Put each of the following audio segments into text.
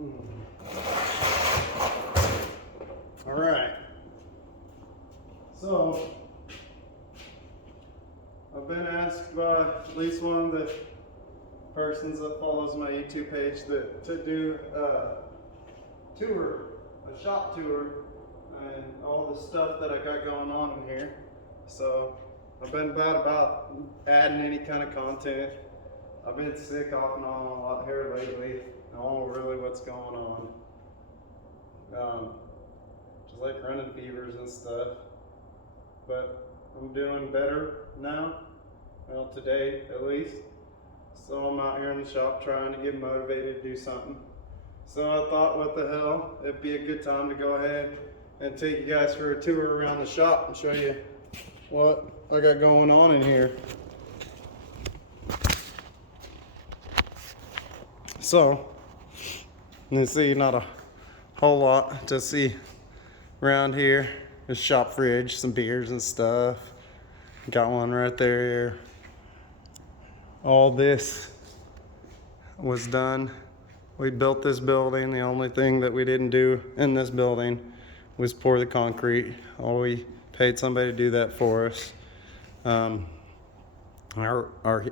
All right. So, I've been asked by at least one of the persons that follows my YouTube page to do a shop tour, and all the stuff that I got going on in here. So, I've been bad about adding any kind of content. I've been sick off and on a lot here lately. I don't know really what's going on. Just like running fevers and stuff. But I'm doing better now. Well, today at least. So I'm out here in the shop trying to get motivated to do something. So I thought, what the hell, it'd be a good time to go ahead and take you guys for a tour around the shop and show you what I got going on in here. So, you see not a whole lot to see around here. There's shop fridge, some beers and stuff. Got one right there. All this was done. We built this building. The only thing that we didn't do in this building was pour the concrete. We paid somebody to do that for us.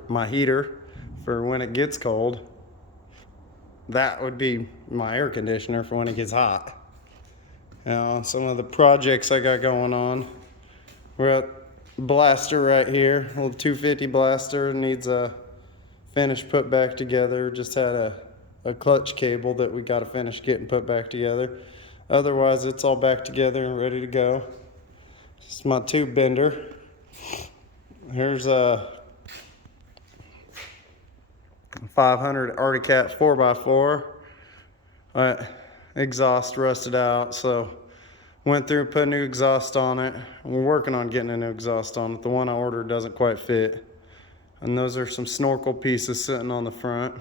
My heater for when it gets cold, that would be my air conditioner for when it gets hot. Some of the projects I got going on. We're at blaster right here, a little 250 blaster, needs a finish put back together. Just had a clutch cable that we got to finish getting put back together. Otherwise, it's all back together and ready to go. This is my tube bender. Here's a 500 Articat 4x4. Exhaust rusted out, so went through, put a new exhaust on it. We're working on getting a new exhaust on it. The one I ordered doesn't quite fit. And those are some snorkel pieces sitting on the front.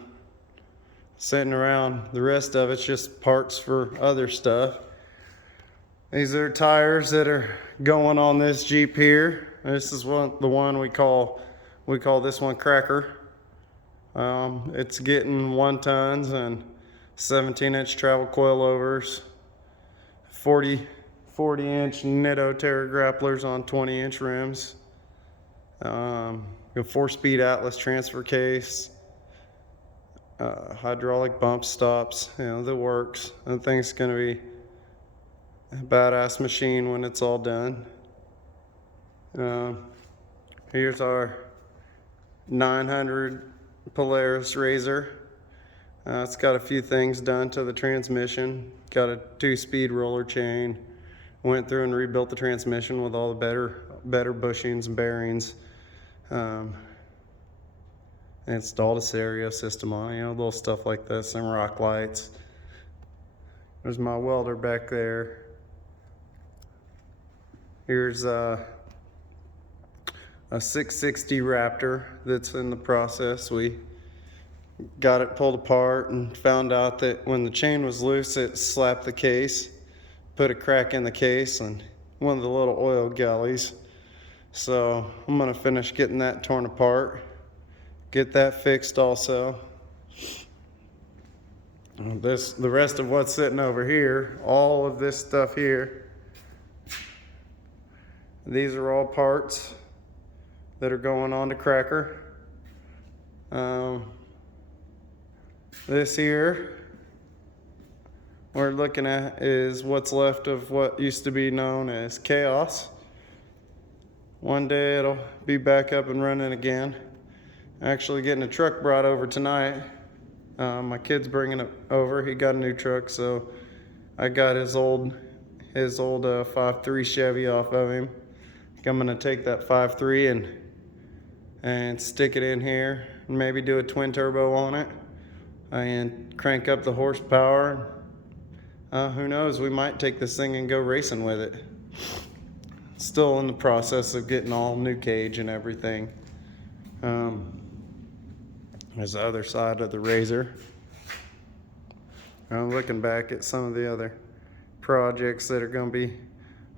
Sitting around, the rest of it's just parts for other stuff. These are tires that are going on this Jeep here. This is the one we call this one Kracker. It's getting 1 tons and 17-inch travel coilovers, 40-inch Nitto Terra grapplers on 20-inch rims, a 4-speed Atlas transfer case, hydraulic bump stops, the works. I think it's going to be a badass machine when it's all done. Here's our 900 Polaris Rzr. It's got a few things done to the transmission. Got a 2-speed roller chain. Went through and rebuilt the transmission with all the better bushings and bearings. Installed a stereo system on it, little stuff like this, some rock lights. There's my welder back there. Here's a 660 Raptor that's in the process. We got it pulled apart and found out that when the chain was loose, it slapped the case, put a crack in the case and one of the little oil gullies. So I'm gonna finish getting that torn apart, get that fixed also. The rest of what's sitting over here, all of this stuff here, these are all parts that are going on to Kracker. This here we're looking at is what's left of what used to be known as Khaos. One day it'll be back up and running again. Actually getting a truck brought over tonight. My kid's bringing it over. He got a new truck, so I got his old 5.3 Chevy off of him. I'm gonna take that 5.3 and stick it in here and maybe do a twin turbo on it and crank up the horsepower. Who knows, we might take this thing and go racing with it. Still in the process of getting all new cage and everything. There's the other side of the Rzr. I'm looking back at some of the other projects that are going to be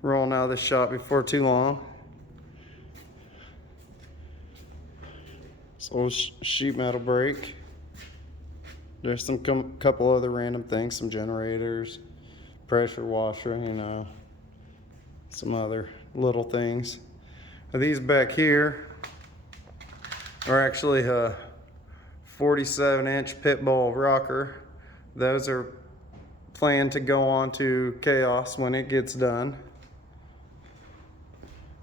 rolling out of the shop before too long. So sheet metal brake. There's some couple other random things, some generators, pressure washer, you know, some other little things. These back here are actually a 47-inch pit bull rocker. Those are planned to go on to Khaos when it gets done.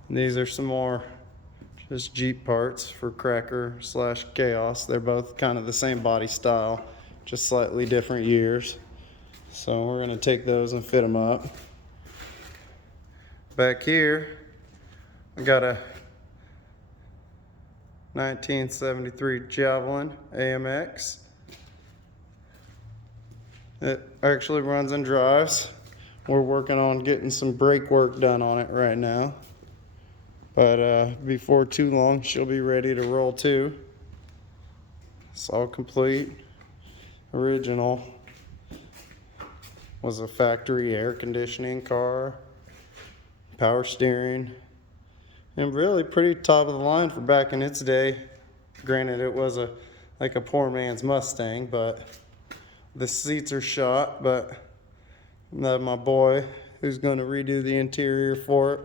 And these are some more just Jeep parts for Kracker / Khaos. They're both kind of the same body style, just slightly different years. So we're gonna take those and fit them up. Back here, I got a 1973 Javelin AMX. It actually runs and drives. We're working on getting some brake work done on it right now. But before too long, she'll be ready to roll too. It's all complete. Original. Was a factory air conditioning car, power steering, and really pretty top of the line for back in its day. Granted, it was like a poor man's Mustang, but the seats are shot. But my boy, who's going to redo the interior for it,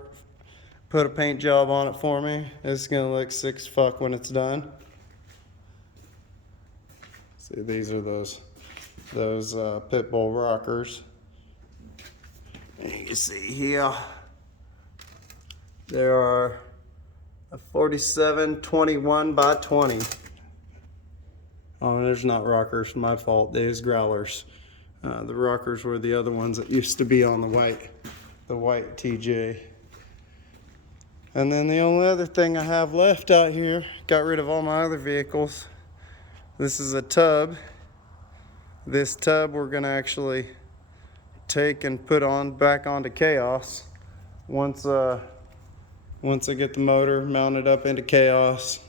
put a paint job on it for me. It's gonna look sick as fuck when it's done. See, these are those pit bull rockers. And you can see here, there are a 47-21 by 20. Oh, there's not rockers, my fault. There's growlers. The rockers were the other ones that used to be on the white TJ. And then the only other thing I have left out here, got rid of all my other vehicles. This is a tub. This tub we're gonna actually take and put back onto Khaos. Once I get the motor mounted up into Khaos,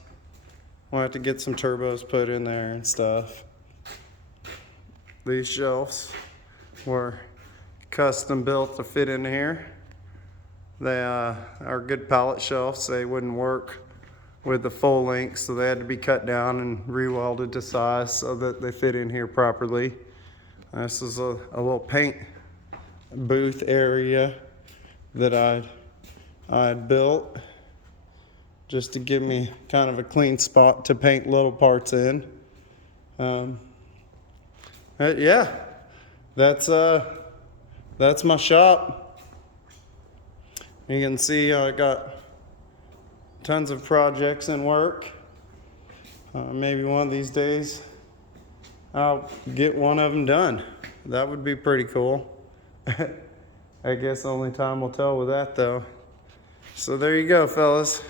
we'll have to get some turbos put in there and stuff. These shelves were custom built to fit in here. They are good pallet shelves. They wouldn't work with the full length, so they had to be cut down and re-welded to size so that they fit in here properly. This is a little paint booth area that I'd built just to give me kind of a clean spot to paint little parts in. Yeah, that's my shop. You can see I got tons of projects in work. Maybe one of these days I'll get one of them done. That would be pretty cool. I guess only time will tell with that though. So there you go, fellas.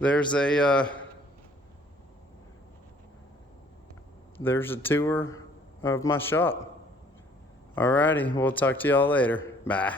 There's a tour of my shop. Alrighty, we'll talk to y'all later. Bye.